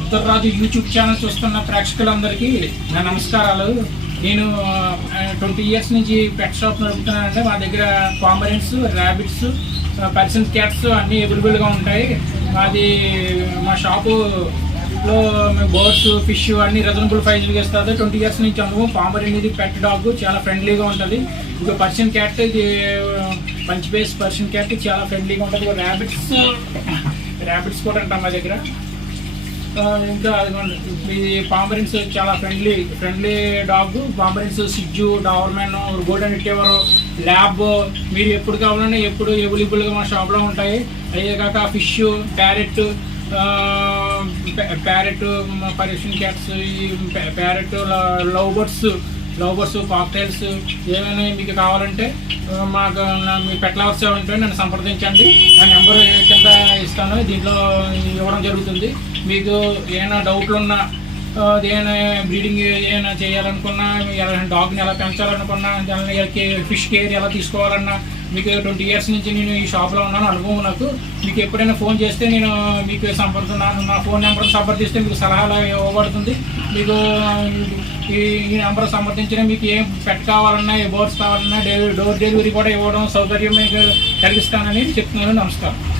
Uttara Raju YouTube channel చూస్తున్న ప్రేక్షకులందరికీ నా నమస్కారాలు. నేను ట్వంటీ ఇయర్స్ నుంచి పెట్ షాప్ నడుపుతున్నానంటే మా దగ్గర కాంబరెన్స్ ర్యాబిట్స్ పర్సన్ క్యాట్స్ అన్నీ అవైలబుల్గా ఉంటాయి. మాది మా షాపు లో బర్డ్స్ ఫిష్ అన్ని రీజనబుల్ ప్రైస్కి ఇస్తుంది ట్వంటీ ఇయర్స్ నుంచి అమ్ము పాంబర్ అనేది పెట్ డాగ్ చాలా ఫ్రెండ్లీగా ఉంటుంది. ఇంకా పర్షియన్ క్యాట్ ఇది మంచి బేస్ పర్షియన్ క్యాట్ చాలా ఫ్రెండ్లీగా ఉంటుంది. ర్యాబిట్స్ ర్యాబిట్స్ కూడా ఉంటాం మా దగ్గర. ఇంకా అదిగోండి. ఇది పాంబరిన్స్ చాలా ఫ్రెండ్లీ ఫ్రెండ్లీ డాగ్ పాంబరిన్స్ సిజ్జు డావర్మెన్ గోల్డెన్ రిట్రీవర్ ల్యాబ్ మీరు ఎప్పుడు కావాలన్నా ఎప్పుడు అవైలబుల్గా మా షాప్లో ఉంటాయి. అయ్యే కాక fish parrot parrot Persian cats ఈ parrot love birds love cockatiels ఏమైనా మీకు కావాలంటే మాకు నా- మీ పెట్ లవర్స్ ఉంటే నన్ను సంప్రదించండి. నా నెంబర్ కింద ఇస్తాను. దీంట్లో ఇవ్వడం జరుగుతుంది. మీకు ఏమైనా డౌట్లు ఉన్నా ఏదైనా బ్రీడింగ్ ఏదైనా చేయాలనుకున్నా ఎలా డాగ్ని ఎలా పెంచాలనుకున్నా దాన్ని ఫిష్ కేర్ ఎలా తీసుకోవాలన్నా మీకు ట్వంటీ ఇయర్స్ నుంచి నేను ఈ షాప్లో ఉన్నాను అనుభవం నాకు. మీకు ఎప్పుడైనా ఫోన్ చేస్తే నేను మీకు సంప్రదిస్తున్నాను నా ఫోన్ నెంబర్ సంప్రదిస్తే మీకు సలహాలు ఇవ్వబడుతుంది. మీకు ఈ ఈ నెంబర్ సంప్రదించిన మీకు ఏం పెట్ కావాలన్నా ఏ బోర్డ్స్ కావాలన్నా డోర్ డెలివరీ కూడా ఇవ్వడం సౌకర్యం మీకు కలిగిస్తానని చెప్తున్నాను. నమస్కారం.